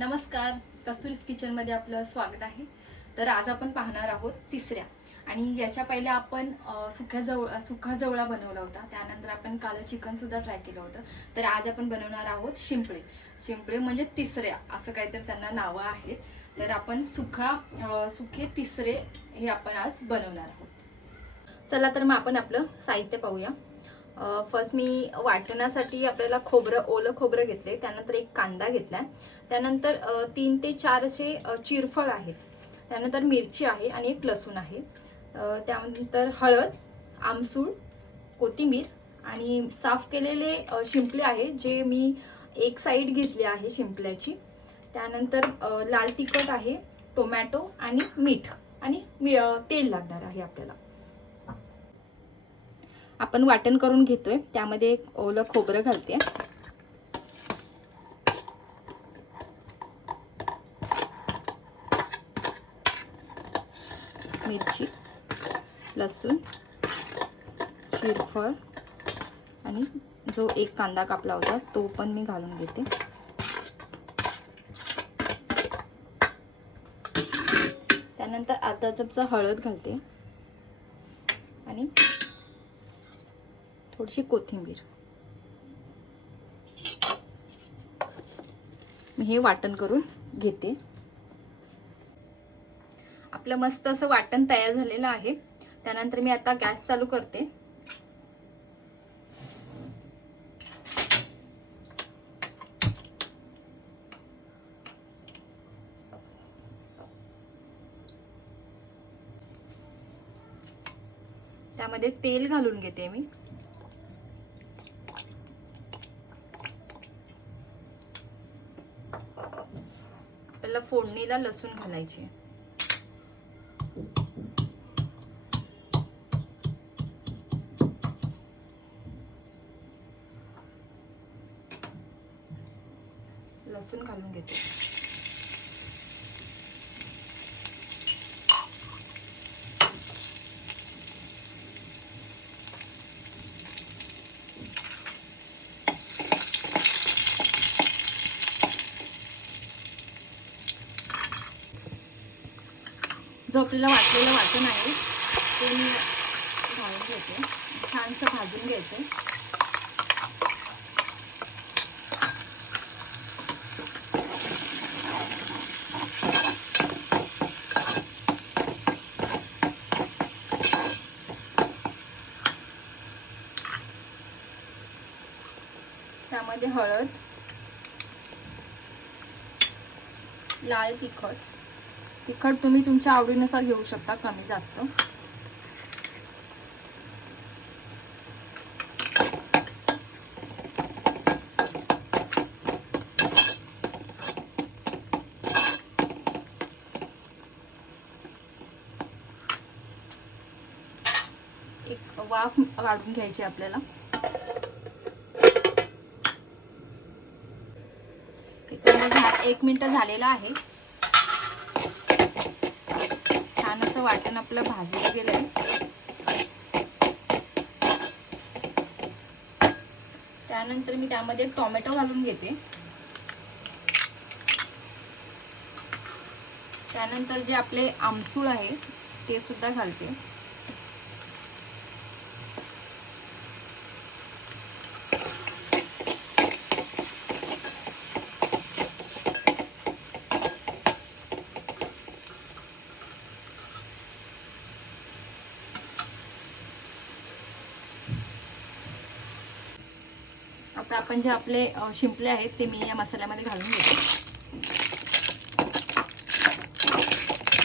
नमस्कार. कस्तुरीस किचनमध्ये आपलं स्वागत आहे. तर आज आपण पाहणार आहोत तिसऱ्या. आणि याच्या पहिल्या आपण सुख्या सुक्या जवळ सुका जवळा बनवला होता. त्यानंतर आपण काल चिकन सुद्धा ट्राय केलं होतं. तर आज आपण बनवणार आहोत शिंपळे. शिंपळे म्हणजे तिसऱ्या असं काहीतरी त्यांना नावं आहेत. तर आपण सुखा सुखे तिसरे हे आपण आज बनवणार आहोत. चला तर मग आपण आपलं साहित्य पाहूया. फर्स्ट मी वाटण्यासाठी आपल्याला खोबरं ओलं खोबरं घेतले त्यानंतर एक कांदा घेतला त्यानंतर तीन ते चार असे चिरफळ आहेत. त्यानंतर मिरची आहे आणि एक लसूण आहे. त्यानंतर हळद आमसूळ कोथिंबीर आणि साफ केलेले शिंपले आहे जे मी एक साईड घेतली आहे शिंपल्याची. त्यानंतर लाल तिखट आहे टोमॅटो आणि मीठ आणि तेल लागणार आहे आपल्याला. आपण वाटण करून घेतोय. त्यामध्ये एक ओलं खोबरं घालते. मिरची लसूण शिरफळ आणि जो एक कांदा कापला होता तो पण मी घालून घेते. त्यानंतर अर्धा चमचा हळद घालते. आणि थोडीशी कोथिंबीर. मी हे वाटण करून घेते. आपलं मस्त असं वाटण तयार झालेलं आहे. त्यानंतर मी आता गॅस चालू करते. त्यामध्ये तेल घालून घेते मी आपल्याला फोडणीला लसूण घालायची. लसूण घालून घेते. जो आपल्याला वाटलेलं वाटण आहे. ते मी घालून घेते. छानसं भाजून घ्यायचं त्यामध्ये हळद लाल तिखट तिखट तुम्ही तुमच्या आवडीनुसार घेऊ शकता कमी जास्त. एक वाफ काढून घ्यायची आपल्याला. एक मिनिट झालेला आहे छान असं वाटण आपलं भाजलं गेलंय. त्यानंतर मी त्यामध्ये टोमॅटो घालून घेते. त्यानंतर जे आपले आमसूळ आहे ते सुद्धा घालते. आता आपण जे आपले शिंपले आहेत ते मी या मसाल्यामध्ये घालून घेते.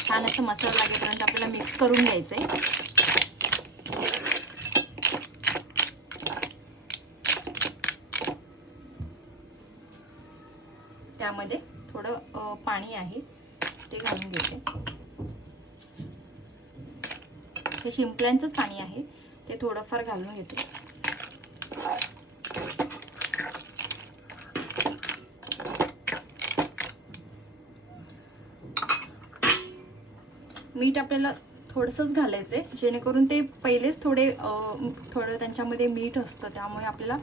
छान असं मसाला लागेपर्यंत आपल्याला मिक्स करून घ्यायचं आहे त्यामध्ये थोडं पाणी आहे ते घालून घेते. हे शिंपल्यांचंच पाणी आहे ते थोडंफार घालून घेते. मीठ आपल्याला थोडंसंच घालायचं आहे जेणेकरून ते पहिलेच थोडे थोडं त्यांच्यामध्ये मीठ असतं त्यामुळे आपल्याला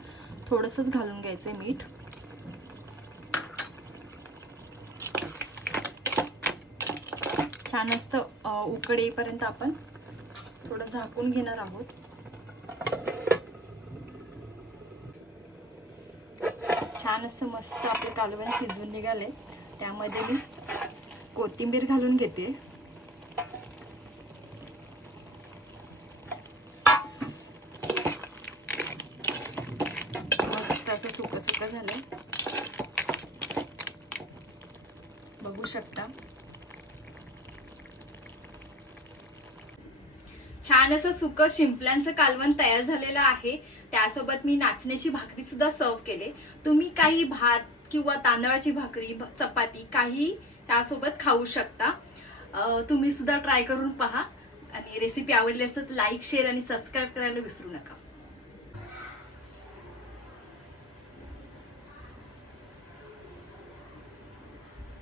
थोडंसंच घालून घ्यायचं आहे मीठ. छान असतं उकडे उकड येईपर्यंत आपण थोडं झाकून घेणार आहोत. छान असं मस्त आपलं कालवण शिजवून निघाले त्यामध्ये मी कोथिंबीर घालून घेते मस्त असं सुकं सुकं झालंय बघू शकता. छान असं सुकं शिंपल्यांचं कालवण तयार झालेलं आहे. त्यासोबत मी नाचण्याची भाकरी सुद्धा सर्व केले. तुम्ही काही भात किंवा तांदळाची भाकरी चपाती काही त्यासोबत खाऊ शकता. तुम्ही सुद्धा ट्राय करून पहा. आणि रेसिपी आवडली असेल तर लाईक शेअर आणि सबस्क्राईब करायला विसरू नका.